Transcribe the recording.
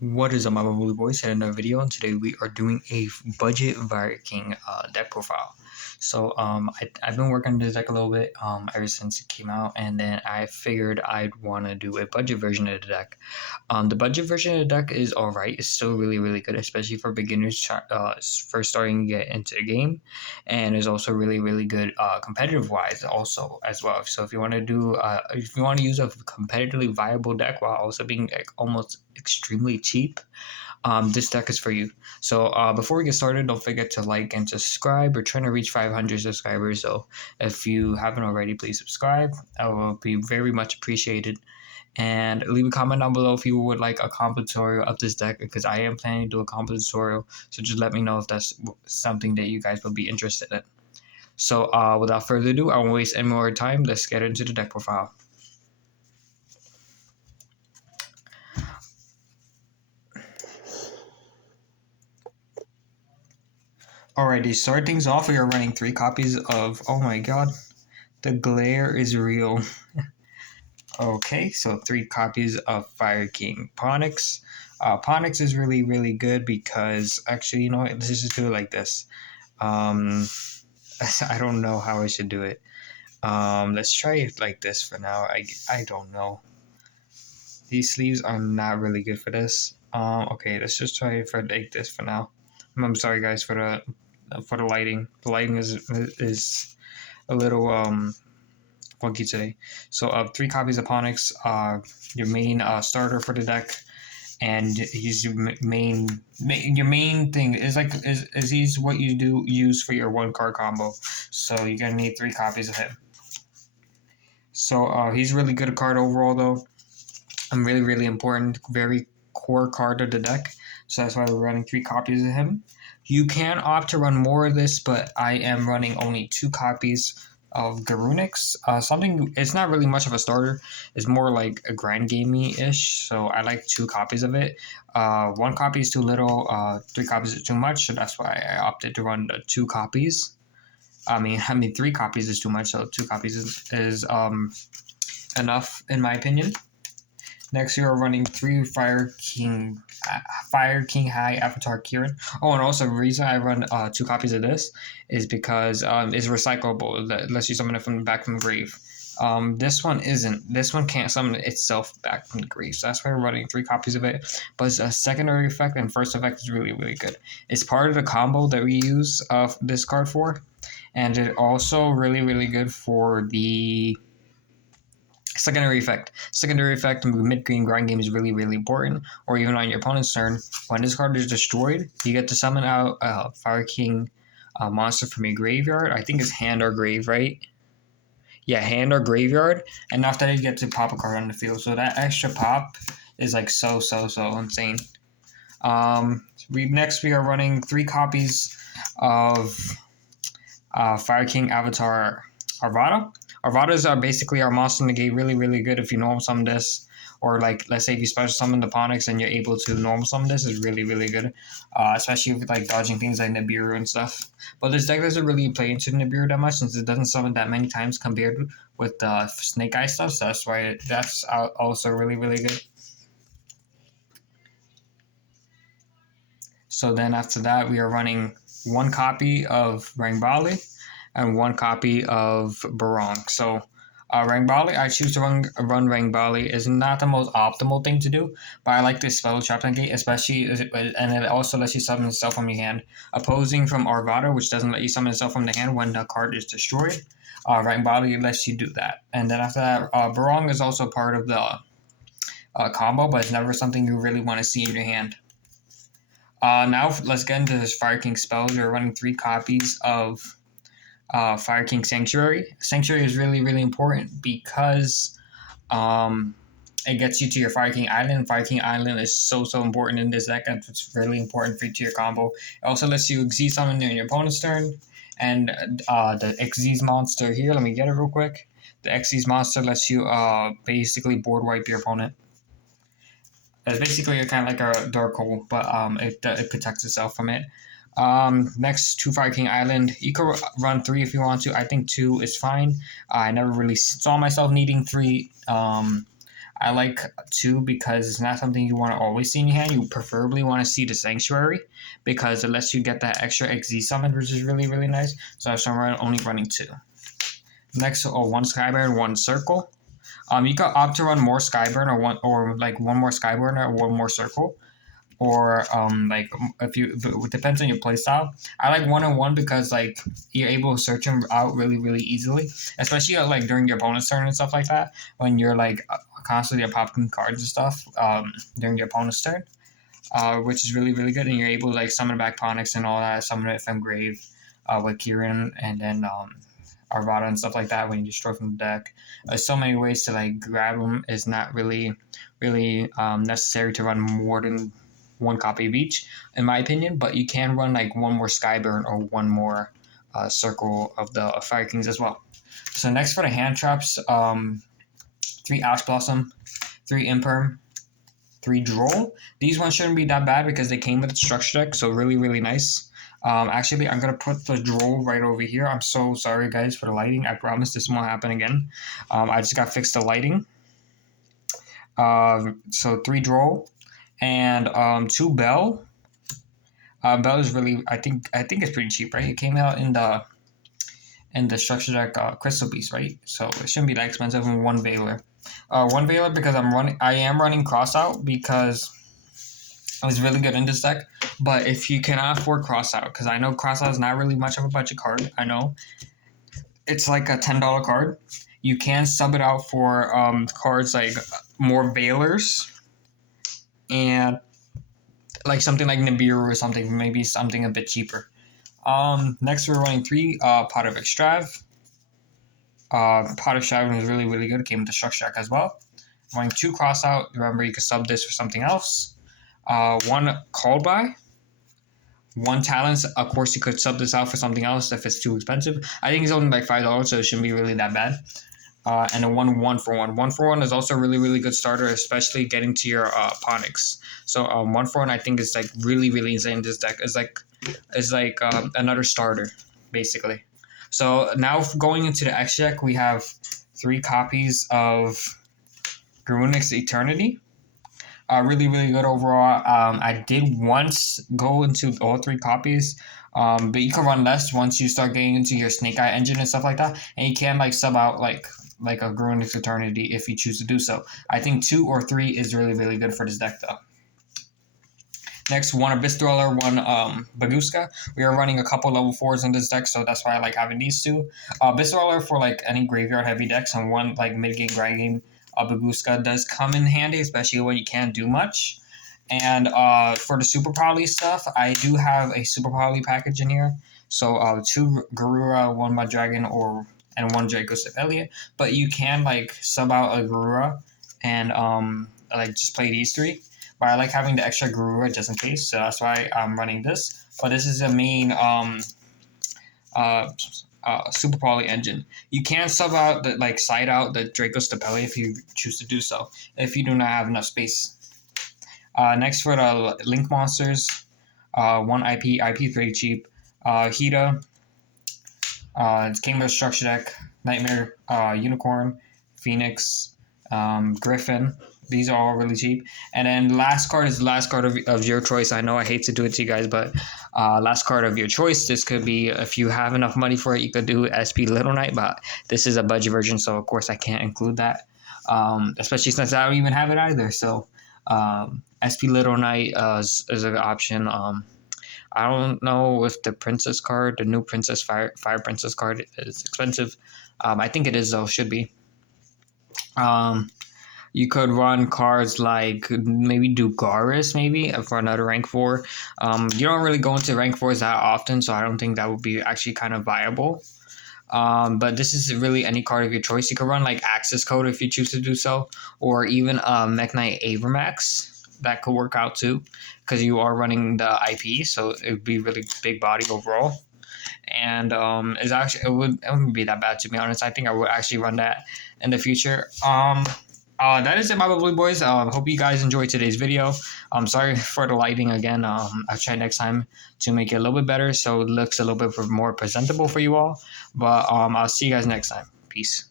What is up, my bubbly boys? Had another video, and today we are doing a budget Viking deck profile. So I've been working on this deck a little bit ever since it came out, and then I figured I'd want to do a budget version of the deck. The budget version of the deck is alright. It's still really good, especially for beginners first starting to get into the game, and is also really good competitive wise also as well. So if you want to use a competitively viable deck while also being almost extremely cheap, this deck is for you. So before we get started, don't forget to like and subscribe. We're trying to reach 500 subscribers, so if you haven't already, please subscribe. That will be very much appreciated. And leave a comment down below if you would like a comp tutorial of this deck, because I am planning to do a comp tutorial. So just let me know if that's something that you guys will be interested in. So without further ado, I won't waste any more time. Let's get into the deck profile. Alrighty, to start things off, we are running 3 copies of, oh my god, the glare is real. Okay, so 3 copies of Fire King Ponyx. Ponyx is really good because, actually, you know what, let's just do it like this. I don't know how I should do it. Let's try it like this for now. I don't know. These sleeves are not really good for this. Okay, let's just try it for like this for now. I'm sorry guys for the lighting. The lighting is a little funky today. So 3 copies of Ponyx, your main starter for the deck, and he's your main thing is he's what you use for your 1-card combo. So you're gonna need 3 copies of him. So he's really good card overall though. Really important, very core card of the deck. So that's why we're running 3 copies of him. You can opt to run more of this, but I am running only 2 copies of Garunix. It's not really much of a starter. It's more like a grind gamey-ish, so I like 2 copies of it. 1 copy is too little, 3 copies is too much, so that's why I opted to run the 2 copies. I mean 3 copies is too much, so 2 copies is enough in my opinion. Next, we are running 3 Fire King High Avatar Kieran. Oh, and also the reason I run 2 copies of this is because it's recyclable. That lets you summon it from back from the grave. This one isn't. This one can't summon itself back from the grave. So that's why we're running 3 copies of it. But it's a secondary effect, and first effect is really good. It's part of the combo that we use this card for, and it also really good for the secondary effect. Secondary effect in mid-green grind game is really important, or even on your opponent's turn. When this card is destroyed, you get to summon out a Fire King monster from your graveyard. I think it's hand or grave, right? Yeah, hand or graveyard. And after that, you get to pop a card on the field. So that extra pop is like so insane. Next we are running 3 copies of Fire King Avatar Arvada. Arvadas are basically our monster in the game, really good if you normal summon this, or like let's say if you special summon the Ponyx and you're able to normal summon this, is really good, especially with like dodging things like Nibiru and stuff. But this deck doesn't really play into Nibiru that much since it doesn't summon that many times compared with the Snake Eye stuff, so that's why that's also really good. So then after that, we are running 1 copy of Rangbali and 1 copy of Barong. So Rangbali, I choose to run Rangbali. Is not the most optimal thing to do, but I like this spell trap negate, especially, and it also lets you summon itself from your hand. Opposing from Arvada, which doesn't let you summon itself from the hand when the card is destroyed. Rangbali lets you do that. And then after that, Barong is also part of the combo, but it's never something you really want to see in your hand. Now let's get into this Fire King spells. We're running 3 copies of Fire King Sanctuary. Sanctuary is really important because it gets you to your Fire King Island. Fire King Island is so important in this deck, and it's really important for you to your combo. It also lets you Xyz summon in your opponent's turn, and the Xyz monster here, let me get it real quick. The Xyz monster lets you basically board wipe your opponent. It's basically kind of like a Dark Hole, but it protects itself from it. Next to Fire King Island, you could run 3 if you want to. I think 2 is fine. I never really saw myself needing 3. I like 2 because it's not something you want to always see in your hand. You preferably want to see the Sanctuary because it lets you get that extra XZ summon, which is really, really nice. So I'm only running 2. Next, 1 Skyburn, 1 Circle. You could opt to run more Skyburn or like one more Skyburn or 1 more Circle. Or like if you, it depends on your playstyle. I like 1-on-1 because like you're able to search them out really, really easily, especially like during your bonus turn and stuff like that, when you're like constantly popping cards and stuff during your opponent's turn, which is really, really good. And you're able to like summon back Ponix and all that, summon it from grave with Kieran, and then Arvada and stuff like that when you destroy from the deck. There's so many ways to like grab them. It's not really necessary to run more than 1 copy of each, in my opinion, but you can run like 1 more Skyburn or 1 more Circle of the Fire Kings as well. So next for the hand traps, 3 Ash Blossom, 3 Imperm, 3 Droll. These ones shouldn't be that bad because they came with the structure deck, so really, really nice. Actually, I'm going to put the Droll right over here. I'm so sorry, guys, for the lighting. I promise this won't happen again. I just got to fix the lighting. So 3 Droll. And 2 Bell. Bell is really, I think it's pretty cheap, right? It came out in the structure deck Crystal Beast, right? So it shouldn't be that expensive. And 1 Veiler. 1 Veiler because I am running Crossout because it was really good in this deck. But if you cannot afford Crossout, because I know Crossout is not really much of a budget card. I know it's like a $10 card. You can sub it out for cards like more Veilers. And like something like Nibiru or something, maybe something a bit cheaper. Next we're running 3 Pot of Extrav. Pot of Extrav is really, really good. It came with the structure deck as well. Running 2 Crossout. Remember, you can sub this for something else. 1 Called By. 1 Talents. Of course, you could sub this out for something else if it's too expensive. I think it's only like $5, so it shouldn't be really that bad. And a 1-1-for-1. 1-for-1 is also a really, really good starter, especially getting to your Ponix. So 1-for-1 I think is like really, really insane. This deck is like another starter, basically. So now going into the X deck, we have 3 copies of Garunix Eternity. Really, really good overall. I did once go into all 3 copies. But you can run less once you start getting into your Snake Eye engine and stuff like that. And you can like sub out like a Garunix Eternity if you choose to do so. I think 2 or 3 is really, really good for this deck though. Next, 1 Abyss Dweller, 1 Baguska. We are running a couple level 4s in this deck, so that's why I like having these 2. Abyss Dweller for like any graveyard heavy decks, and 1 like mid game, grind game. Baguska does come in handy, especially when you can't do much. And for the Super Poly stuff, I do have a Super Poly package in here. So 2 Garura, 1 Mud Dragon, and 1 Draco Stephelia. But you can like sub out a Garura and like just play these 3. But I like having the extra Garura just in case, so that's why I'm running this. But this is a main Super Poly engine. You can sub out the side out the Draco Stephelia if you choose to do so, if you do not have enough space. Next for the Link monsters, 1 IP pretty cheap. Hida, it's King of the Structure deck, Nightmare, Unicorn, Phoenix, Griffin. These are all really cheap. And then the last card is the last card of your choice. I know I hate to do it to you guys, but last card of your choice. This could be, if you have enough money for it, you could do SP Little Knight, but this is a budget version, so of course I can't include that, especially since I don't even have it either. So SP Little Knight is an option. I don't know if the Princess card, the new Princess Fire Princess card, is expensive. I think it is though. Should be. You could run cards like maybe Dugaris, maybe for another rank 4. You don't really go into rank 4s that often, so I don't think that would be actually kind of viable. But this is really any card of your choice. You could run like Access Code if you choose to do so, or even Mech Knight Avermax. That could work out too, because you are running the IP, so it would be really big body overall. And it wouldn't be that bad, to be honest. I think I would actually run that in the future. That is it, my bubbly boys. Hope you guys enjoyed today's video. I'm sorry for the lighting again. I'll try next time to make it a little bit better so it looks a little bit more presentable for you all. But I'll see you guys next time. Peace.